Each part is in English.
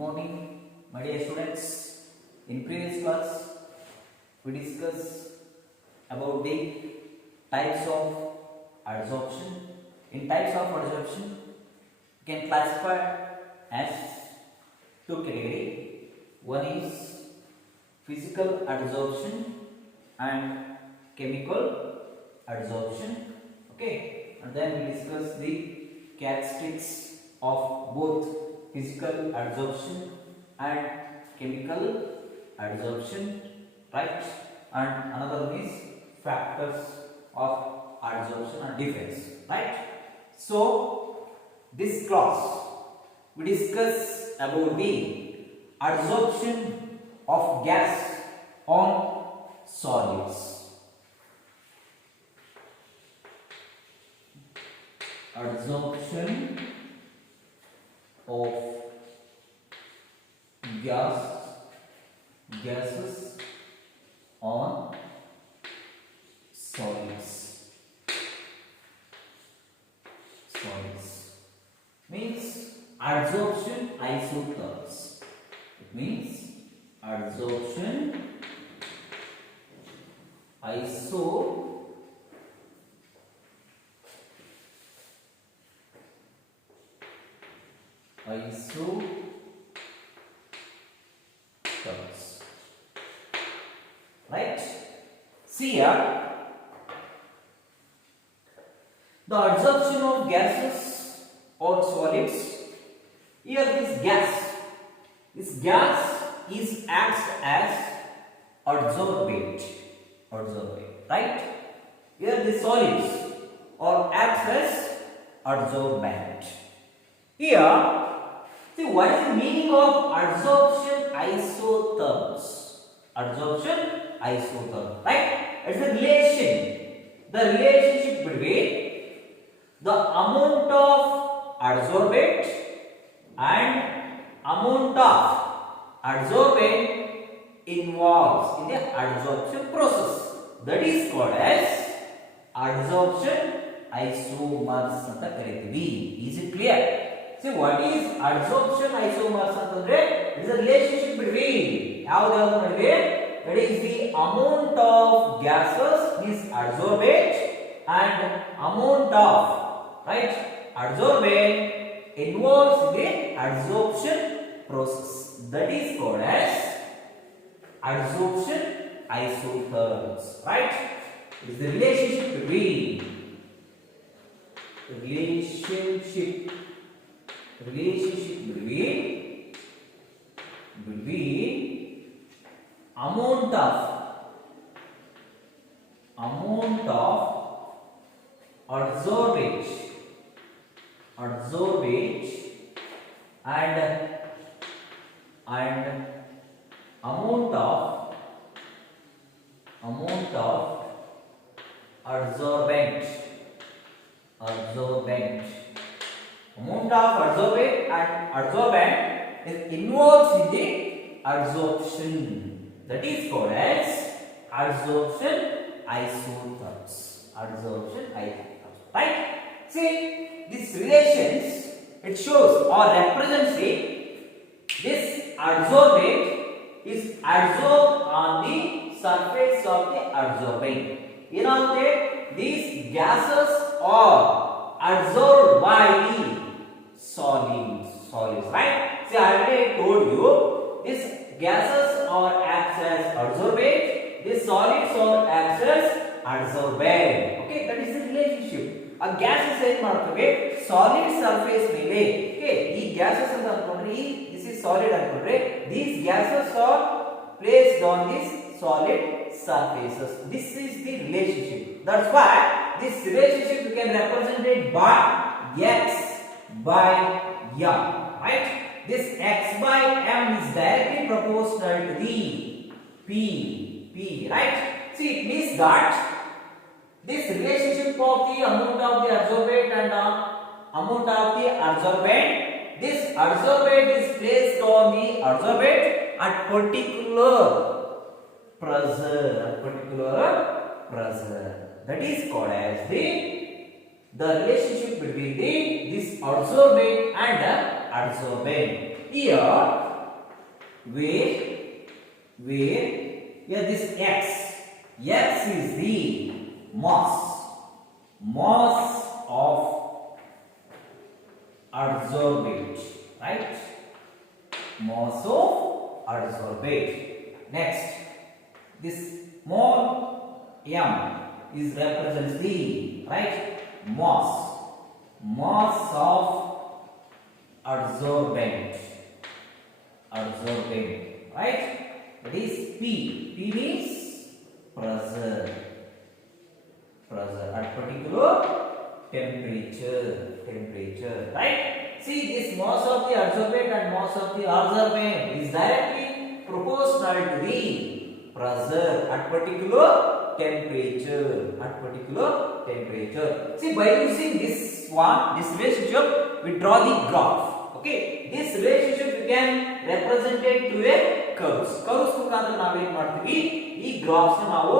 morning, my dear students. In previous class, we discussed about the types of adsorption. In types of adsorption, you can classify as two categories. One is physical adsorption and chemical adsorption. Okay, and then we discuss the characteristics of both physical adsorption and chemical adsorption, right? And another one is factors of adsorption and difference, right? So this class we discuss about the adsorption of gas on solids. Adsorption of gases on solids means adsorption isotherms. It means adsorption isotherms, right? See here, the adsorption of gases or solids. Here this gas is acts as adsorbate, right? Here the solids or acts as adsorbent. Here, see what is the meaning of adsorption isotherms? Adsorption isotherm, right? It's the relationship between the amount of adsorbate and amount of adsorbent involves in the adsorption process. That is called as adsorption isomers anta karitivi. Is it clear? See what is adsorption isomers antandre? It is a relationship between that is the amount of gases is adsorbate and amount of adsorbent involves in the adsorption process. That is called as adsorption isotherms, right? It is the relationship between amount of adsorbate and amount of adsorbent. Amount of adsorbate and adsorbent is involved in the adsorption. That is called as adsorption isotherms. Right? See, these relations it shows or represents this adsorbate is adsorbed on the surface of the adsorbent. You know that these gases are adsorbed by the solids, right? See, I already told you these gases are acts as adsorbate, these solids are acts as adsorbent. Okay, that is the relationship. A gas is ಏನು ಮಾಡ್ತವೆ solid surface ಮೇಲೆ okay ಈ gases ಅಂತ ಅನ್ಕೊಂಡ್ರೆ this is solid ಅನ್ಕೊಂಡ್ರೆ these gases are placed on these solid surfaces. This is the relationship. That's why this relationship you can represent it by x by m, right? This x by m is directly proportional to the p, right? See, it means that this relationship of the amount of the adsorbate and amount of the adsorbent, this adsorbate is placed on the adsorbate at particular pressure. That is called as the relationship between this adsorbate and adsorbent. Here where yeah, this x is the mass of adsorbate, right? Mass of adsorbate. Next, this small m is represents the right mass of adsorbent, right? That is P means pressure at particular temperature, right? See, this mass of the adsorbate and mass of the absorbent is directly proportional to the pressure at particular temperature. See, by using this relationship, we draw the graph. Okay, this relationship we can represent it to a curves ಮುಖಾಂತರ ನಾವೇನ್ ಮಾಡ್ತೀವಿ, ಈ graphs ನಾವು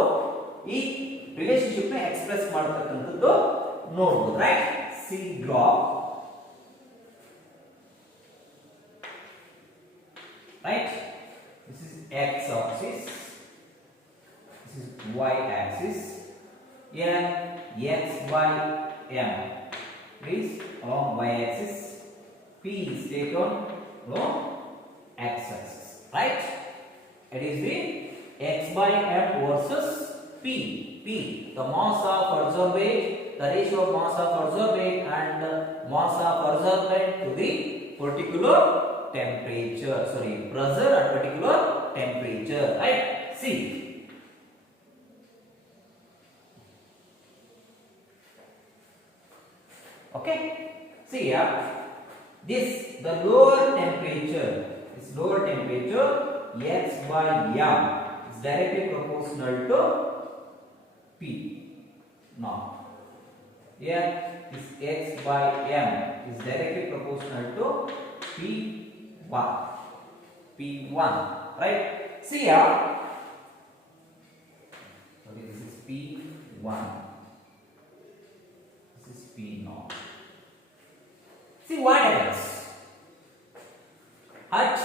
ಈ relationship ನ express ಮಾಡತಕ್ಕಂಥದ್ದು ನೋಡಬಹುದು, right? C graph, right? This is x axis, this is y axis. Here x, y, m is along y axis, p is taken along x axis, right? It is the x by m versus p, the mass of adsorbate, the ratio of mass of adsorbate and mass of adsorbent to the particular pressure at particular temperature, right? See, okay, see here, the lower temperature x by m is directly proportional to p. Now here this x by m is directly proportional to P1, right? See here, okay, this is P1, this is P0. See what happens at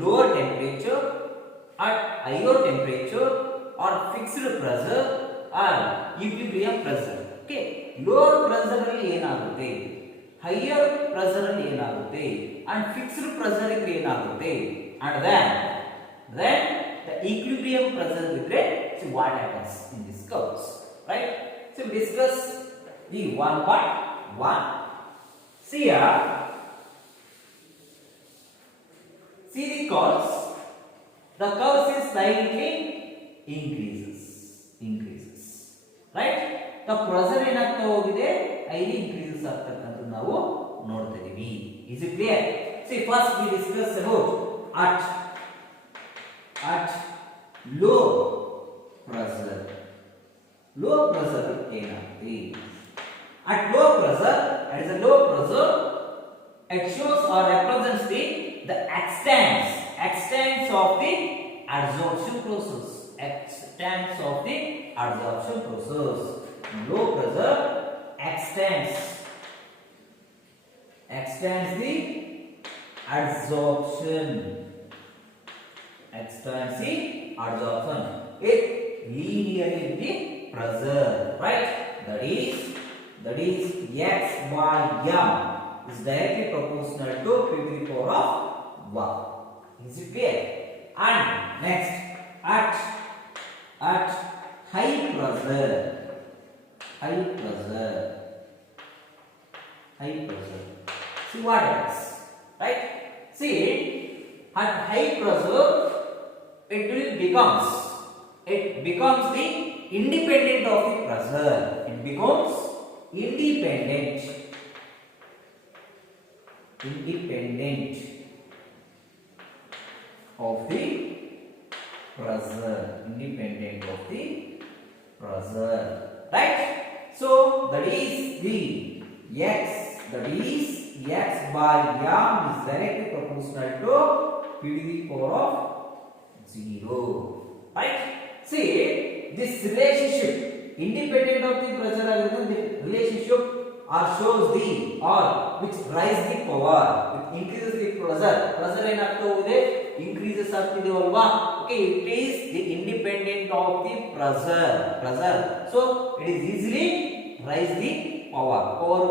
lower temperature, at higher temperature, or fixed pressure or equilibrium pressure. Okay, lower pressure alli enagutte, higher pressure alli enagutte, and fixed pressure idre enagutte, and then the equilibrium pressure idre, see what happens in these curves, right? So we discuss the one by one. See here, see the curves is slightly increases, right? The pressure ಏನಾಗ್ತಾ ಹೋಗಿದೆ, highly increases ಆಗ್ತಕ್ಕಂಥದ್ದು ನಾವು ನೋಡ್ತಾ ಇದೀವಿ. Is it clear? See, first we discuss about at low pressure ಏನಾಗ್ತದೆ? At low pressure, it shows or represents the extents of the adsorption process. Low pressure extends the adsorption. It linearly the pressure, right? That is x by m is directly proportional to p to the power of 1. Is it clear? And next, at high pressure, see what happens, right? See, at high pressure it becomes the independent of the pressure. It becomes independent of the pressure, right? So that is the x by m is directly proportional to p to the power of 0, right? See, this relationship independent of the pressure, the relationship or shows the or which rise the power, which increases the pressure ಏನಾಗ್ತಾ ಹೋಗಿದೆ, increases ಆಗ್ತಿದೆ ಅಲ್ವಾ. Okay, it is the independent of the pressure, so it is easily rise the power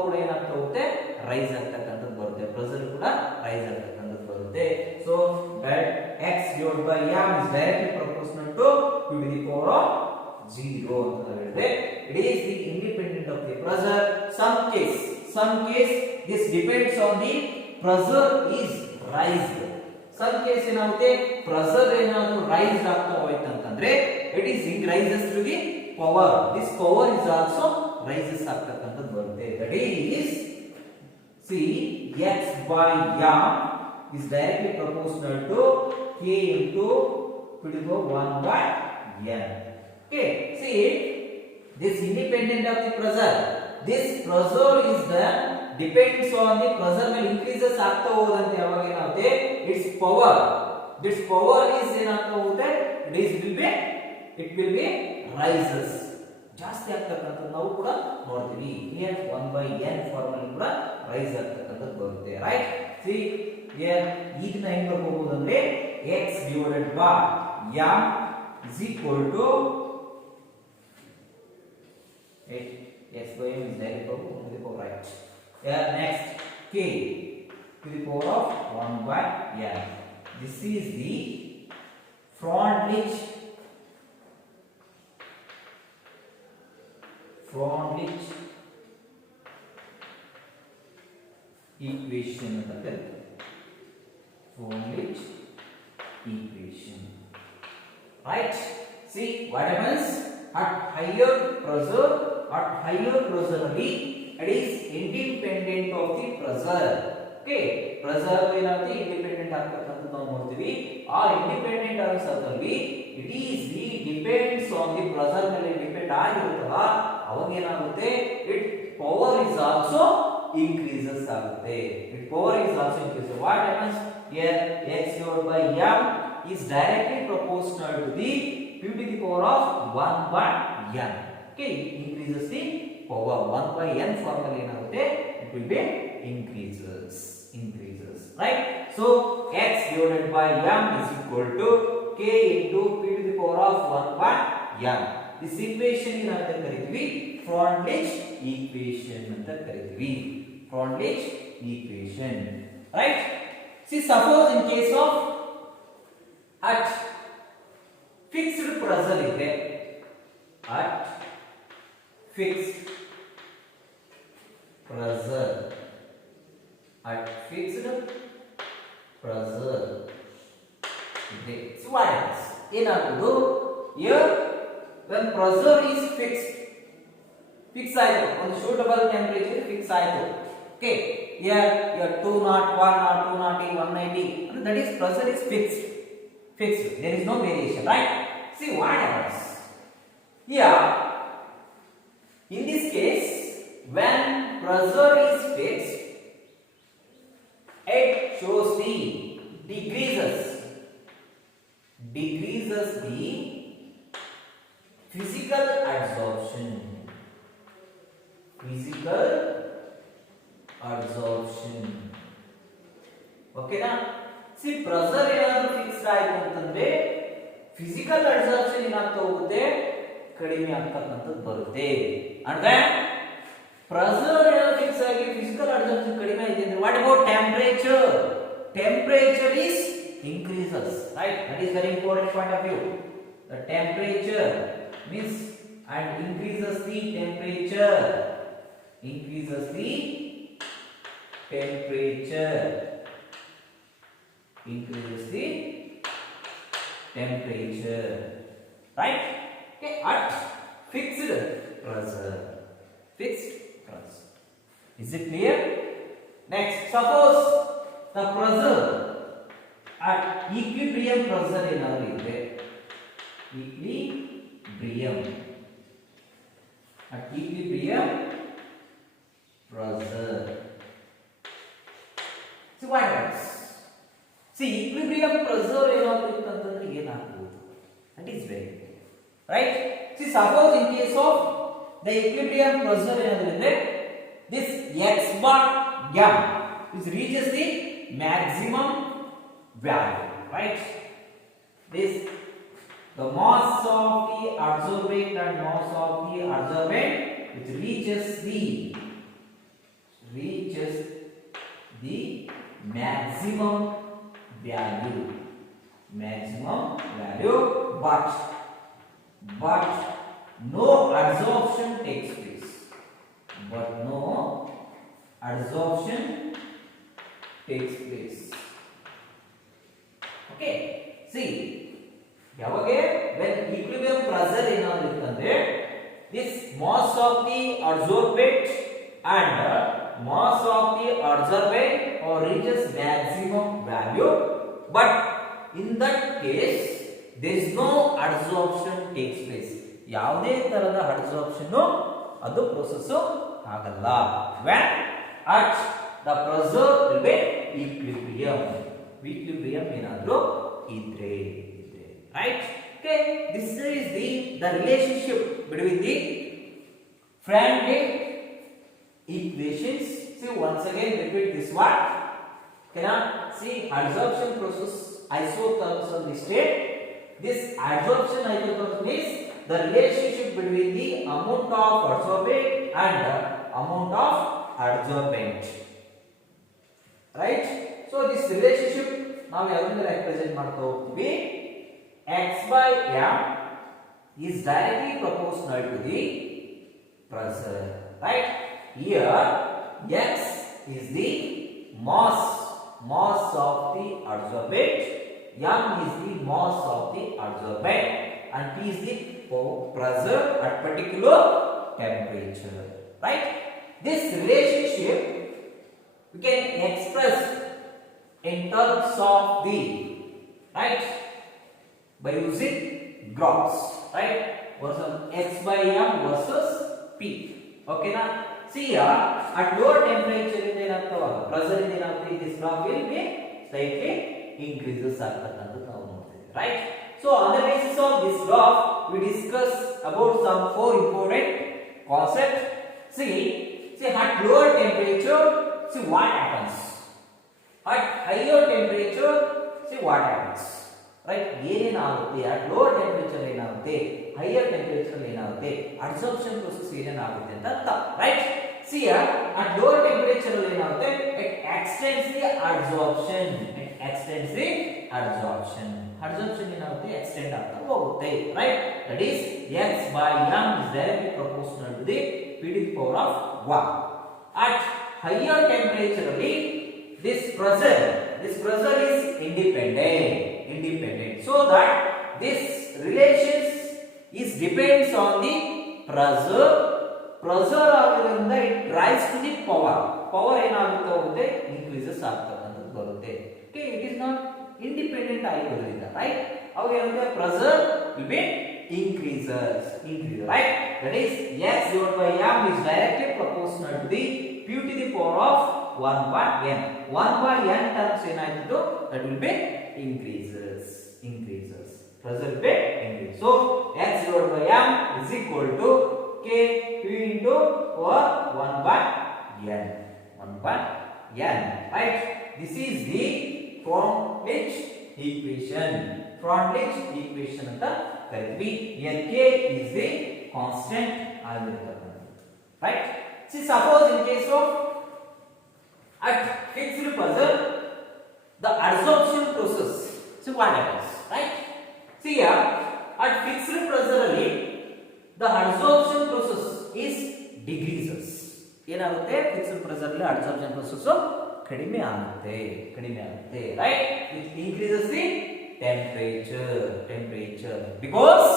ಕೂಡ ಏನಾಗ್ತಾ ಹೋಗುತ್ತೆ, rice ಆಗ್ತಕ್ಕಂಥದ್ದು ಬರುತ್ತೆ, pressure ಕೂಡ ರೈಸ್ ಆಗ್ತಕ್ಕಂಥದ್ದು ಬರುತ್ತೆ. So that x divided by m is directly proportional to q to the power of 0 ಅಂತ ಹೇಳಿದ್ರೆ it is the independent of the pressure. Some case this depends on the pressure is raised. some case ಏನಾಗುತ್ತೆ, pressure ಏನಾದರೂ rice ಆಗ್ತಾ ಹೋಯ್ತು ಅಂತಂದ್ರೆ it is rises to the power, this power is also rises ಆಗ್ತಕ್ಕಂಥದ್ದು ಬರುತ್ತೆ. that is see x by m is directly proportional to k into to the power 1 by n. Okay, see this independent of the pressure, this pressure is the depends on the pressure ಮೇಲೆ increases ಆಗ್ತಾ ಹೋದಂತೆ ಯಾವಾಗ ಏನಾಗುತ್ತೆ, its power, this power is ಏನಾಗ್ತಾ ಹೋಗುತ್ತೆ, it will be rises, ಜಾಸ್ತಿ ಆಗ್ತಕ್ಕಂಥದ್ದು ನಾವು ಕೂಡ ನೋಡ್ತೀವಿ. here 1 by n ಫಾರ್ಮುಲಾ ಕೂಡ ರೈಸ್ ಆಗ್ತಕ್ಕಂಥದ್ದು ಬರುತ್ತೆ, ರೈಟ್. ಸಿ here ಈಗ ನಾವು ಹೆಂಗ್ ಬರ್ಕೋಬಹುದು ಅಂದ್ರೆ x divided by m is equal to x by m is equal to the power, right. Here next k to the power of 1 by n. This is the Freundlich equation ಅಂತ ಕರೀತಾರೆ. Freundlich equation, right. See what happens at higher pressure ಅಲ್ಲಿ it is independent of the pressure. Okay, pressure ಏನಾಗುತ್ತೆ, independent ಆಗ್ತಕ್ಕಂಥದ್ದು ನಾವು ನೋಡ್ತೀವಿ. ಆ independent ಆಗೋ ಸಂದರ್ಭದಲ್ಲಿ it is the depends on the pressure ಮೇಲೆ ಡಿಪೆಂಡ್ ಆಗಿರುತ್ತಲ್ಲ, ಅವಾಗ ಏನಾಗುತ್ತೆ, it power is also increases ಆಗುತ್ತೆ, it power is also increases. What happens here, x divided by m is directly proportional to the q to the power of 1 by n. Okay, increases the power 1 by n formula ಏನಾಗುತ್ತೆ, it will be increases, right. So x divided by m is equal to k into p to the power of 1 by n. this equation ಏನಂತ ಕರೀತೀವಿ, Freundlich equation ಅಂತ ಕರೀತೀವಿ, Freundlich equation, right. See suppose in case of at fixed pressure ಇದೆ, at fixed pressure ಇದೆ. So what happens, ಏನಾಗುವುದು, here when pressure is fixed ಆಯ್ತು, ಒಂದು suitable temperature fix ಆಯ್ತು. Okay, here 201 or 290 190, that is pressure is fixed, there is no variation, right. See what happens here, in this case when pressure is fixed, it shows the decreases the physical absorption, okay na. See pressure ಏನಾದರೂ fixed ಆಯ್ತು ಅಂತಂದ್ರೆ physical absorption ಏನಾಗ್ತಾ ಹೋಗುತ್ತೆ, ಕಡಿಮೆ ಆಗ್ತಕ್ಕಂಥದ್ದು ಬರುತ್ತೆ. ಅಂದ್ರೆ pressure ಏನಾದರೂ ಫಿಕ್ಸ್ ಆಗಿ ಫಿಸಿಕಲ್ ಅಬ್ಸಾರ್ಪ್ಷನ್ ಕಡಿಮೆ ಆಯ್ತು ಅಂದ್ರೆ what about temperature is increases, right. that is very important point of view. The temperature means and increases the temperature, right. Okay, at fixed pressure, is it clear? Next, suppose the pressure at equilibrium pressure ಏನಾದರೂ ಇದೆ, at equilibrium pressure. See what happens, see equilibrium pressure ಏನಾದರೂ ಇತ್ತಂತಂದ್ರೆ ಏನಾಗ್ಬೋದು, that is very good, right. See suppose in case of the equilibrium pressure ಏನಾದರೂ ಇದೆ, this x bar m is reaches the maximum value, right? This the mass of the adsorbent and mass of the adsorbent which reaches the maximum value, but no adsorption takes place. Okay, see. ಯಾವಾಗ when equilibrium pressure ಏನಾದ್ರು ಇತ್ತಂದ್ರೆ this mass of the adsorbent and mass of the adsorbent or reaches maximum value, but in that case there is no adsorption takes place. ಯಾವುದೇ ತರದ adsorption ಅದು process ಆಗಲ್ಲ when at the pressure will be equilibrium ಏನಾದ್ರು ಇದ್ರೆ, right? Okay, this is the relationship between the Faraday equations. See, once again repeat this one. Cannot see adsorption process isotherms on the state. This adsorption isotherms means the relationship between the amount of adsorbate and amount of adsorbent, right? So this relationship ನಾವು ಯಾವಾಗಲೂ represent ಮಾಡ್ತಾ ಹೋಗ್ತೀವಿ. X by m is directly proportional to the pressure, right? Here x is the mass of the adsorbent, m is the mass of the adsorbent, and P is the pressure at particular temperature, right? This relationship we can express in terms of the, right, by using graphs, right? Versus x by m versus p. Okay na? See here at lower temperature in the pressure in the this graph will be slightly increases right? So on the basis of this graph we discuss about some 4 important concepts. See at lower temperature, see what happens. At higher temperature, see what happens. Right? ಏನೇನಾಗುತ್ತೆ at lower temperature ಏನಾಗುತ್ತೆ, higher temperature ಏನಾಗುತ್ತೆ, adsorption process ಏನೇನಾಗುತ್ತೆ ಅಂತ ಅರ್ಥ, right? See here at lower temperature ಏನಾಗುತ್ತೆ, it extends the adsorption, adsorption ಏನಾಗುತ್ತೆ, extend ಆಗ್ತಾ ಹೋಗುತ್ತೆ, right? That is x by m is directly proportional to the p to the power of 1. At higher temperature this pressure is independent, so that this relations is depends on the pressure ಆಗಿರೋದ್ರಿಂದ it rise to the power ಏನಾಗುತ್ತೆ ಹೋಗುತ್ತೆ, increases ಆಗ್ತಕ್ಕಂಥದ್ದು ಬರುತ್ತೆ. Okay, it is not independent ಆಗಿರೋದ್ರಿಂದ, right? ಅವಾಗ ಏನಾಗುತ್ತೆ, pressure will be increases, right? That is x divided by m is directly proportional to the p to the power of 1 by n. 1 by n terms ಏನಾಯ್ತು, that will be increases. Pressure will be increase. So x divided by m is equal to k p into power 1 by n. Right? This is the Freundlich equation ಅಂತ ಕರಿತೀವಿ. Here k is the constant ಆಗಿರುತ್ತದೆ, right? See, suppose in case of at fixed pressure the adsorption process, see what happens, right? See here at fixed pressure the adsorption process is decreases. ಏನಾಗುತ್ತೆ, fixed pressure ಅಲ್ಲಿ adsorption process ಕಡಿಮೆ ಆಗುತ್ತೆ, right? It increases the temperature because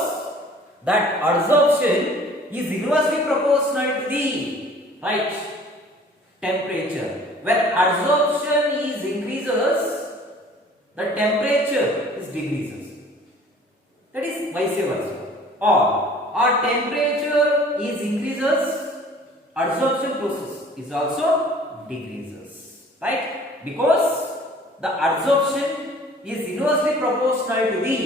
that adsorption is inversely proportional to the, right, temperature. When adsorption is increases, the temperature is decreases. That is vice versa. Or temperature is increases, adsorption process is also decreases, right? Because the adsorption is inversely proportional to the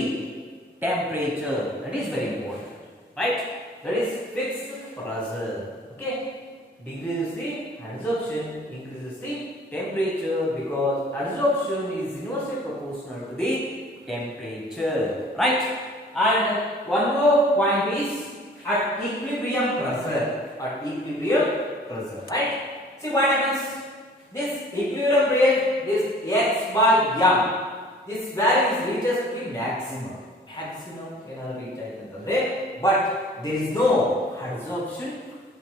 temperature. That is very important, right? That is fixed pressure. Okay, decreases the adsorption increases the temperature because adsorption is inversely proportional to the temperature, right? And one more point is at equilibrium pressure, right? See what happens? This equilibrium rate, this x by m, this value reaches the maximum. Cannot reach it, but there is no adsorption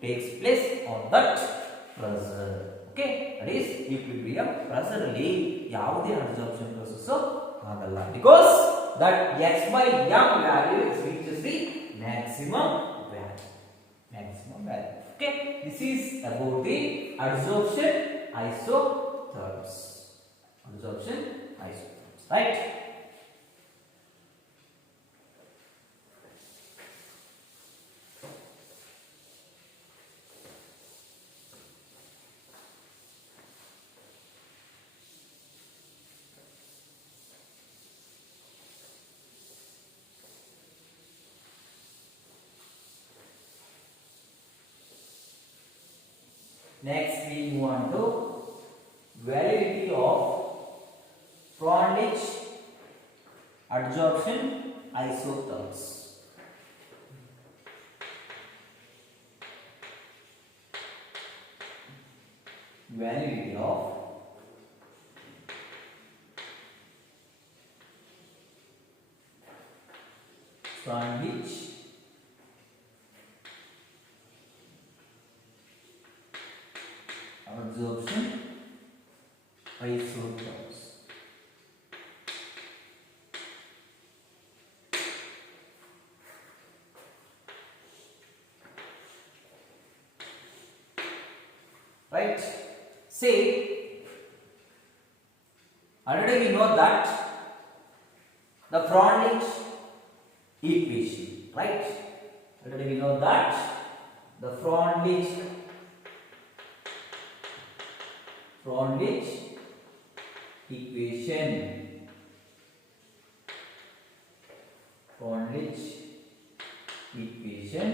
takes place on that pressure. Okay, that is equilibrium pressure ಅಲ್ಲಿ ಯಾವುದೇ adsorption process ಆಗಲ್ಲ because that x by m value reaches the maximum value. Okay, this is about the adsorption isotherms. Right? Next we move on to validity of Freundlich adsorption isotherms. Validity of Freundlich adsorption isotherms. Right? Say, already we know that the Freundlich equation, right? Already we know that the Freundlich equation,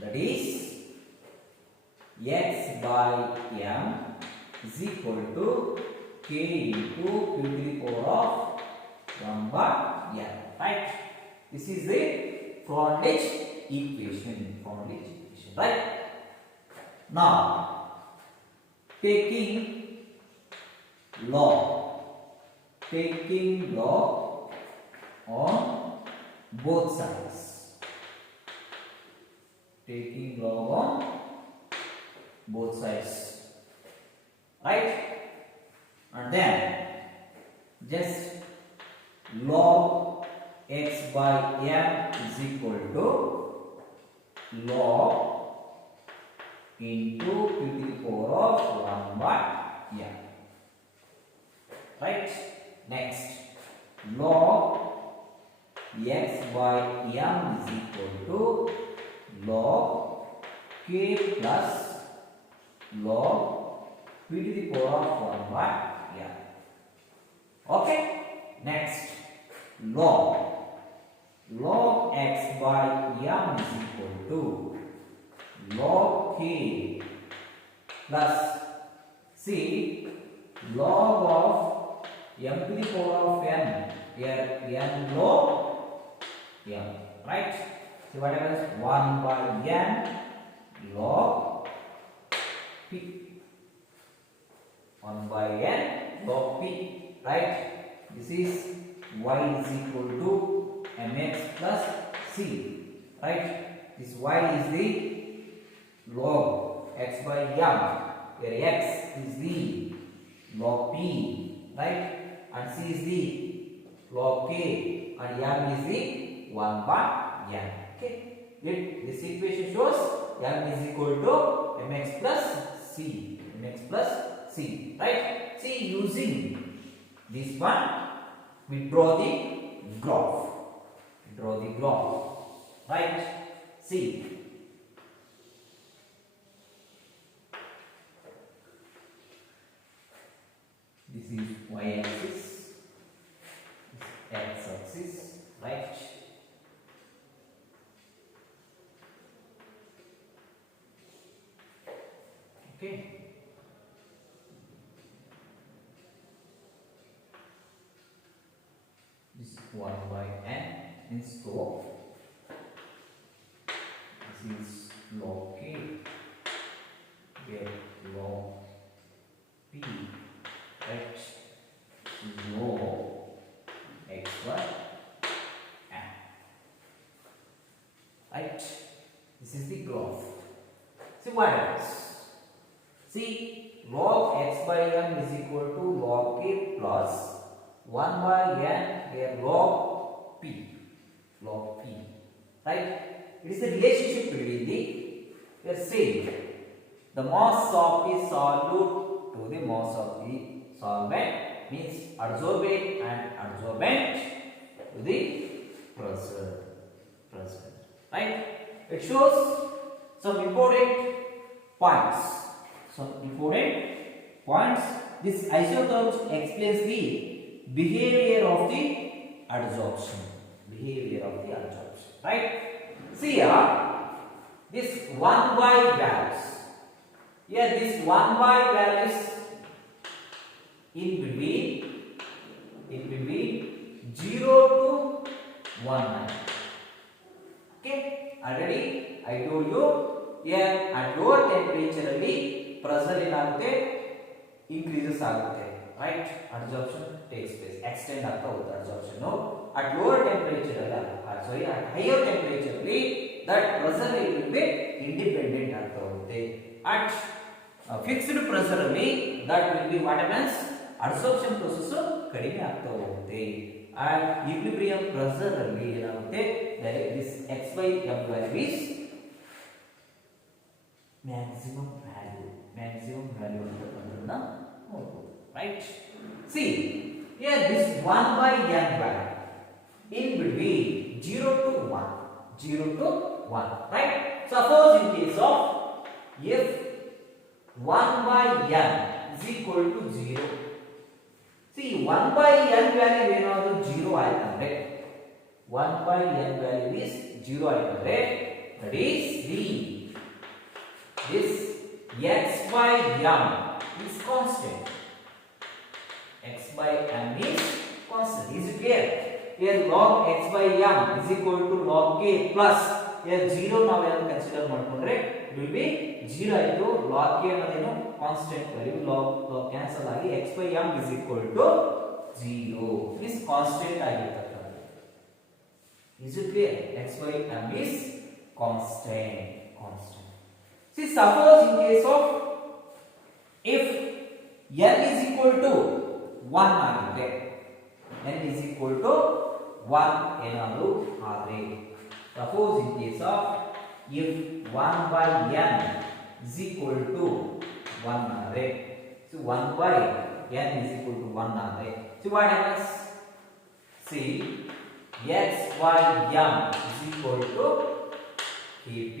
that is x by m is equal to k into q to the power of 1 by m, right? This is the Freundlich equation, right? Now taking log on both sides, right? And then just log x by m is equal to log into q to the power of 1 by m, right? Next, log x by m is equal to log k plus log q to the power of 1 by m. Okay. Next, log x by m is equal to log k plus log of m to the power of n, here n log m, right? So what happens? 1 by n log p, 1 by n log p, right? This is y is equal to mx plus c, right? This y is the log x by m, where x is the log p, right? And c is the log k, and m is the 1 by m. Okay, this equation shows m is equal to mx plus c, right? See, using this one we draw the graph, right? See, this is y-axis, x-axis, right? Okay. This 1 by n means so this is log k get log p, right? This is log x by n, right? This is the graph. See what happens. See, log x by n is equal to log k plus 1 by n here log p, right? It is the relationship between the, we are saying the mass of the solute to the mass of the solvent, means adsorbate and adsorbent to the pressure, right? It shows some important points. This isotherms explains the behavior of the adsorption, right? See here, this 1 by values. Here this 1 by values in between 0 to 1. Okay, already I told you here at lower temperature alli pressure ಏನಾಗುತ್ತೆ increases ಆಗುತ್ತೆ, right? Adsorption takes place, extend ಆಗ್ತಾ ಹೋಗುತ್ತೆ adsorption. At lower temperature sorry, at higher temperature alli that pressure will be independent ಆಗ್ತಾ ಹೋಗುತ್ತೆ. At fixed pressure alli that will be what happens, adsorption process ಕಡಿಮೆ ಆಗ್ತಾ ಹೋಗುತ್ತೆ. At equilibrium pressure alli ಏನಾಗುತ್ತೆ, this x by m value is maximum value ಅಂತಕ್ಕಂಥದ್ದನ್ನ ನೋಡಬಹುದು, right? See here this 1 by n value in between 0 to 1, right? Suppose in case of if 1 by n is equal to 0, see 1 by n value ಏನಾದರೂ 0 ಆಯ್ತಂದ್ರೆ 1 by n value is 0 ಆಯ್ತಂದ್ರೆ that is this x by m is constant. X by m is constant. Is it clear? Here log x by m is equal to log k plus here 0 ನಾವು ಏನು consider ಮಾಡ್ಕೊಂಡ್ರೆ it will be 0 ಆಯ್ತು. log k ಅನ್ನೋದೇನು constant value, log cancel ಆಗಿ x by m is equal to 0 is constant ಆಗಿರ್ತಕ್ಕಂಥದ್ದು. Is it clear? X by m is constant. See, suppose in case of if n is equal to 1 ಆಗಿದೆ, n is equal to 1 ಏನಾದರೂ ಆದರೆ, suppose in case of if 1 by n is equal to 1 ಆದರೆ, so 1 by n is equal to 1 ಆದರೆ, so what happens? See, x by m is equal to kp,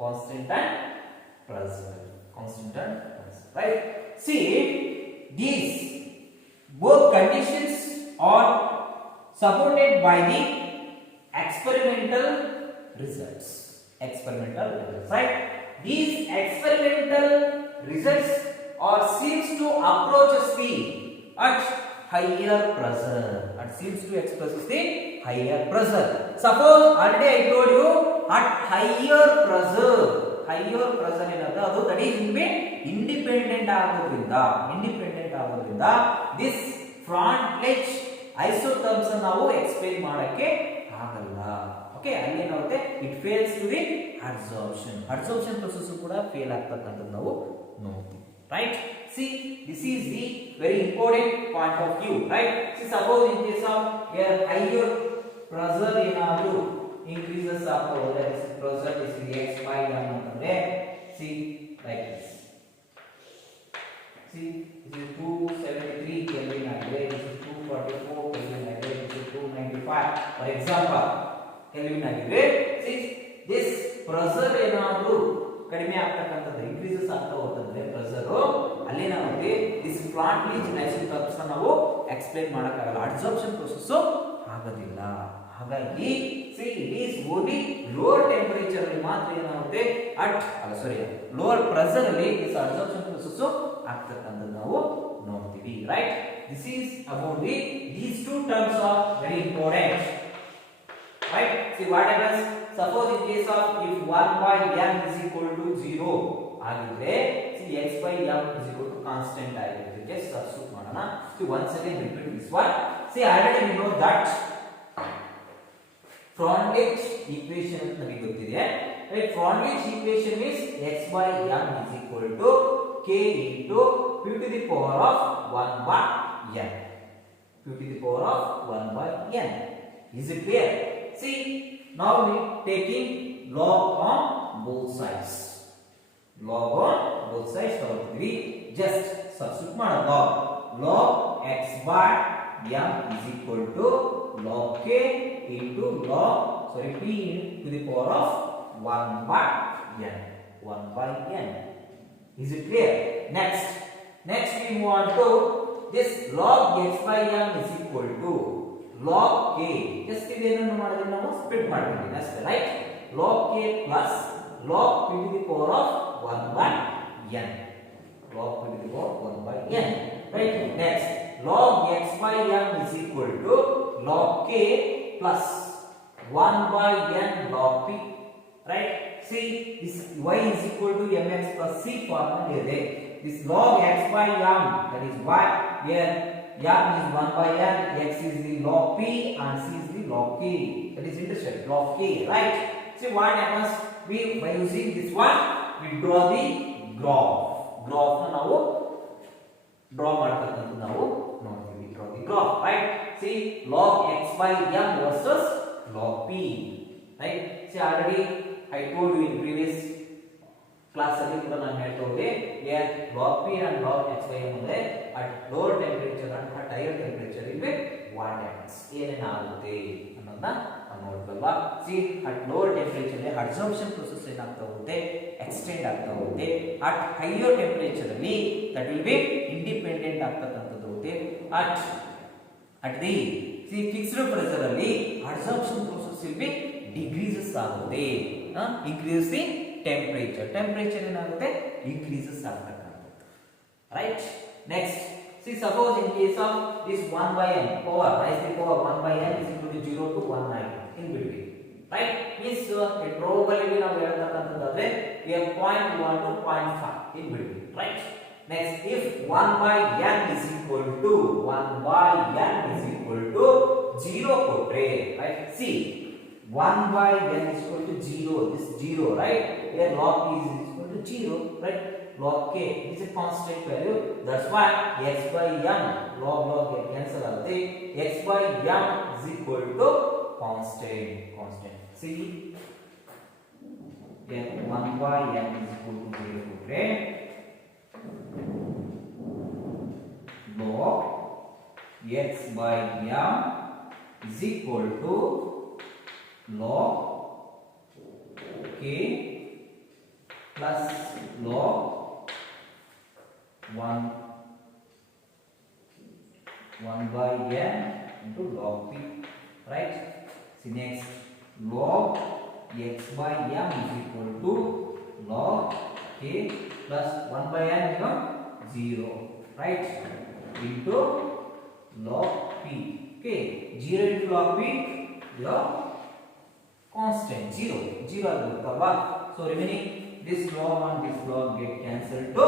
constant and pressure, right? See, these both conditions are supported by the experimental results, right? These experimental results are seems to approach the at higher pressure, Suppose already I told you at higher pressure ಏನಂದ್ರೆ ಅದು that is independent ಆಗೋದ್ರಿಂದ this Freundlich isotherms ನಾವು explain ಮಾಡಕ್ಕೆ ಆಗಲ್ಲ. Okay, ಅಲ್ಲಿ ಏನಾಗುತ್ತೆ, it fails to the adsorption process ಕೂಡ fail ಆಗ್ತಕ್ಕಂಥದ್ದು ನಾವು ನೋಡ್ತೀವಿ, right? See, this is the very important point of view, right? See, suppose in case of here higher pressure ಏನಾದರೂ increases ಆಗ್ತಾ ಹೋದ್ರೆ this pressure is x by m ಅಂತಂದ್ರೆ, see like this. See, this is 273 Kelvin ಆಗಿದೆ, this is 244 Kelvin ಆಗಿದೆ, this is 295 for example Kelvin ಆಗಿದೆ. See, this pressure ಏನಾದರೂ ಕಡಿಮೆ ಆಗ್ತಕ್ಕಂಥದ್ದು increases ಆಗ್ತಾ ಹೋಗ್ತಂದ್ರೆ pressure ಅಲ್ಲಿ ಏನಾಗುತ್ತೆ, this Freundlich isotherms ನಾವು ಎಕ್ಸ್ಪ್ಲೈನ್ ಮಾಡಕ್ಕಾಗಲ್ಲ, adsorption process ಆಗೋದಿಲ್ಲ. ಹಾಗಾಗಿ C it is only lower temperature ಅಲ್ಲಿ ಮಾತ್ರ ಏನಾಗುತ್ತೆ ಲೋವರ್ ಪ್ರೆಷರ್ ಅಲ್ಲಿ ದಿಸ್ ಅಬ್ಸಾರ್ಪ್ಷನ್ ಪ್ರೊಸೆಸ್ ಆಗ್ತಕ್ಕಂಥದ್ದು ನಾವು ನೋಡ್ತೀವಿ right. This is about these two terms are very important, right? See what happens, suppose in case of if 1 by m is equal to 0 ಆಗಿದ್ರೆ see x by m is equal to constant ಆಗಿರುತ್ತೆ. just substitute ಮಾಡೋಣ. see once again repeat this one. see already we know that Freundlich equation ಅಂತ ನಮಗೆ ಗೊತ್ತಿದೆ, right? Freundlich equation is x by m is equal to k into p to the power of 1 by n. p to the power of 1 by n. Is it clear? See, now we taking log on both sides. Log on both sides ತಗೊಳ್ತೀವಿ. just substitute ಮಾಡೋಣ. log x by m is equal to log k into p to the power of 1 by n. 1 by n. Is it clear? Next we move on to this log x by m is equal to log k. just ಇದೇನನ್ನು ಮಾಡಿದ್ರೆ ನಾವು split ಮಾಡ್ತೀವಿ ಅಷ್ಟೇ, right? log k plus log p to the power of 1 by n. log p to the power 1 by n, right? next log x by m is equal to log k plus 1 by n log p, right? see this y is equal to mx plus c form ಇದೆ. this log x by m, that is y, here m is 1 by n, x is the log p and c is the log k, that is intercept log k, right? see what happens, we by using this one we draw the graph na ನಾವು draw ಮಾಡ್ತಕ್ಕಂತ ನಾವು ನೋಡ್ತೀವಿ. draw the graph, right? see log x by m versus log p, right? see already I told you in previous class ಅಲ್ಲಿ ಕೂಡ ನಾನು ಹೇಳ್ತಾ ಹೋದೆ, here log p and log x by m ಅಂದ್ರೆ at lower temperature and at higher temperature ಇಲ್ಲಿ what happens, ಏನೇನಾಗುತ್ತೆ ಅನ್ನೋದನ್ನ ನಾವು ನೋಡ್ಕೊಳ್ಳೋಣ. see at lower temperature ಅಲ್ಲಿ absorption process ಏನಾಗ್ತಾ ಹೋಗುತ್ತೆ, extend ಆಗ್ತಾ ಹೋಗುತ್ತೆ. at higher temperature ಅಲ್ಲಿ that will be independent ಆಗ್ತಕ್ಕಂಥದ್ದು ಹೋಗುತ್ತೆ. at the see fixed pressure ಅಲ್ಲಿ absorption process will be decreases ಆಗುತ್ತೆ. increase the temperature ಏನಾಗುತ್ತೆ, increases ಆಗ್ತಕ್ಕಂಥದ್ದು, right? next see suppose in case of this 1 by n power raise the power 1 by n is equal to 0 to 1 in between, right? means probably ನಾವು ಹೇಳ್ತಕ್ಕಂಥದ್ದಾದ್ರೆ we have 0.1 to 0.5 in between, right? next if 1 by n is equal to 0 ಕೊಟ್ರೆ, right? see 1 by n is equal to 0, this 0, right? here log p is equal to 0, right? log k is a constant value, that's why x by m log get cancel ಆಗುತ್ತೆ. x by m is equal to constant. see here 1 by m is equal to 0 ಕೊಟ್ರೆ log x by m is equal to log k plus log 1 by n into log p, right? see next log x by m is equal to log k plus 1 by n is 0, right? into log p. okay 0 into log p log constant 0 ಆಗುತ್ತಲ್ವಾ. so remaining this log and this log get cancelled to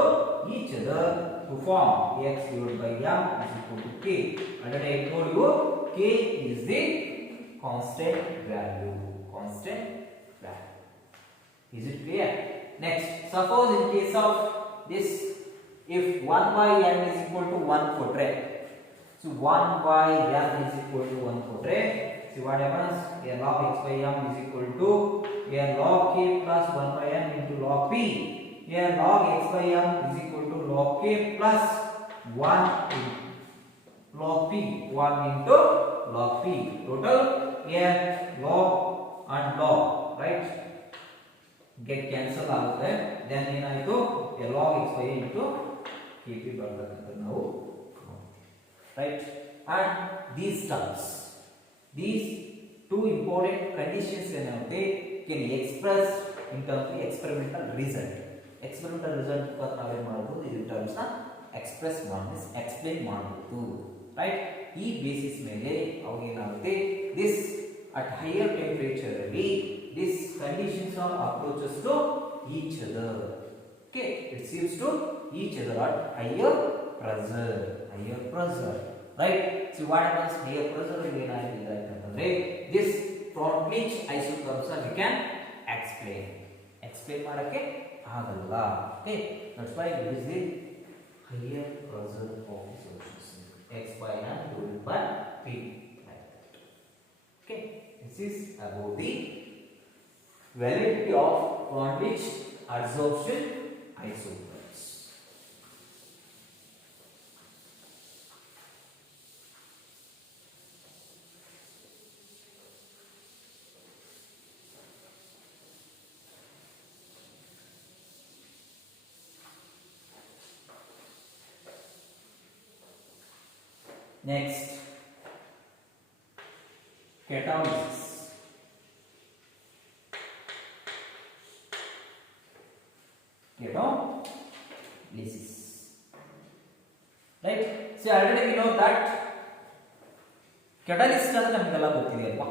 each other to form x divided by m is equal to k. already I told you k is the constant value. is it clear? next suppose in case of this if 1 by n is equal to 1 ಕೊಟ್ರೆ, so 1 by m is equal to 1 ಕೊಟ್ರೆ see what happens, here log x by m is equal to here log k plus 1 by m into log p. here log x by m is equal to log k plus 1 log p, 1 into log p. total here log and log, right? get cancel ಆಗುತ್ತೆ. then ಏನಾಯಿತು, log x by into kp ಬರ್ತಕ್ಕಂಥದ್ದು ನಾವು, right? and these two important conditions ಏನಾಗುತ್ತೆ can express in terms of experimental result. Experimental result ನಾವೇನು ಮಾಡಬಹುದು ಈ terms ನ express ಮಾಡಬಹುದು, explain ಮಾಡಬಹುದು, right? ಈ ಬೇಸಿಸ್ ಮೇಲೆ ಅವಾಗ ಏನಾಗುತ್ತೆ this at higher temperature ಅಲ್ಲಿ these conditions of approaches to each other, okay, it seems to each other at higher pressure, right? So what happens higher pressure ಅಲ್ಲಿ ಏನಾಗಿದೆ ಅಂತಂದ್ರೆ this from which isotherms we can explain ಮಾಡಕ್ಕೆ ಆಗಲ್ಲ, okay, that's why it is the higher pressure of solutions x by n divided by p, okay. This is about the validity of Cronbridge adsorption isotherms. Next, catalysis. Catalysis, right? So already we know that catalyst ಅಂದ್ರೆ ನಮಗೆಲ್ಲ ಗೊತ್ತಿದೆ ಅಲ್ವಾ,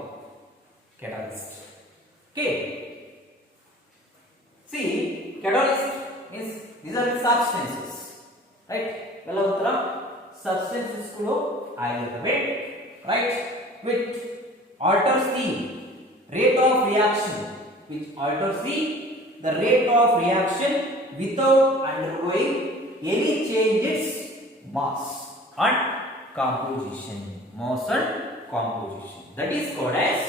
catalyst, okay. See, catalyst means these are the substances, right? ಎಲ್ಲ ಗೊತ್ತಲ್ಲ, substances ಗಳು ಆಗಿರ್ತವೆ, right, which alters the rate of reaction, the rate of reaction without undergoing any change in its mass and composition. That is called as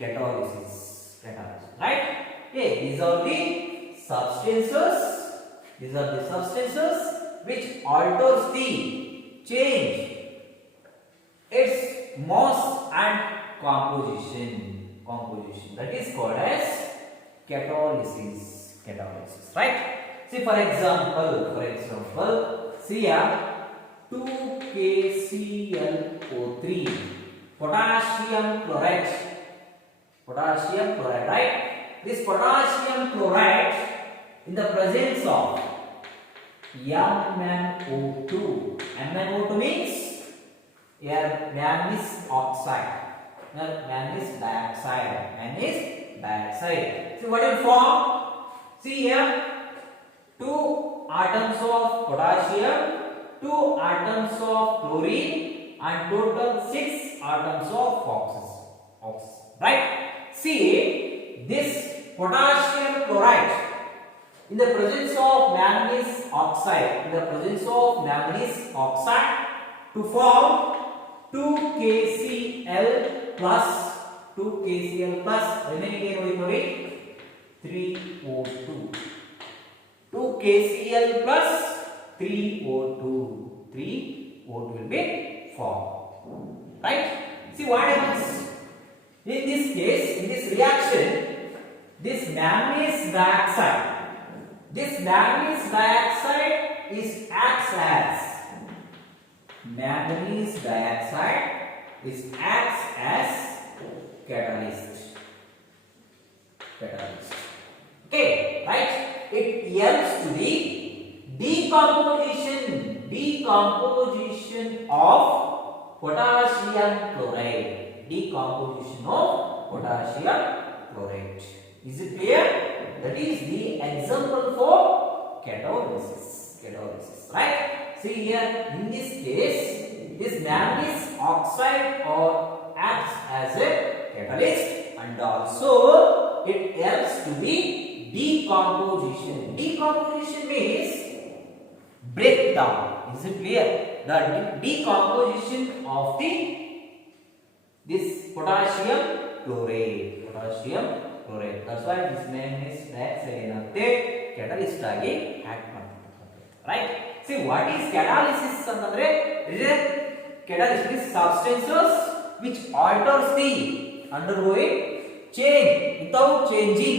catalysis, right? Okay, these are the substances which alters the change its mass and composition. That is called as catalysis, right? See, for example, see here 2KClO3, potassium chloride, right? This potassium chloride in the presence of MnO2. MnO2 means here manganese oxide, manganese dioxide. So what will form? See here, 2 atoms of potassium, 2 atoms of chlorine, and total 6 atoms of oxygen, right? See, this potassium chloride in the presence of manganese oxide, to form 2KCl plus remaining ಏನು ಉಳಿತವೆ 3O2, 2KCl plus 3O2 will be formed, right? See what happens in this case, in this reaction, this manganese dioxide acts as catalyst, okay, right? It helps to the decomposition of potassium chloride. Is it clear? That is the example for catalysis, right? See here, in this case, this manganese oxide acts as a catalyst, and also it helps to the decomposition. Decomposition means breakdown. Is it clear? The decomposition of this potassium chloride. That's why this manganese dioxide ಏನಾಗುತ್ತೆ catalyst ಆಗಿ act ಮಾಡುತ್ತೆ, right? See what is catalysis ಅಂತಂದ್ರೆ catalyst is substances which alters the undergoing change without changing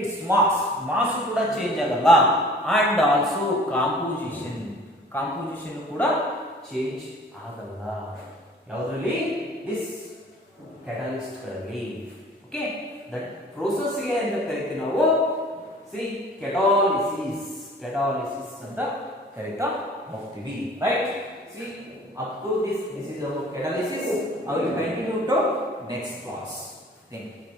its mass ಕೂಡ change ಆಗಲ್ಲ, and also composition ಕೂಡ change ಆಗಲ್ಲ. ಯಾವುದರಲ್ಲಿ? this catalyst ಗಳಲ್ಲಿ. ಓಕೆ, ದಟ್ ಪ್ರೋಸೆಸ್ ಗೆ ಅಂತ ಕರಿತೀವಿ ನಾವು ಸಿ ಕೆಟಾಲಿಸಿಸ್ ಅಂತ ಕರಿತಾ ಹೋಗ್ತೀವಿ. Right, C up to this is about catalysis. I will continue to next class. Thank you.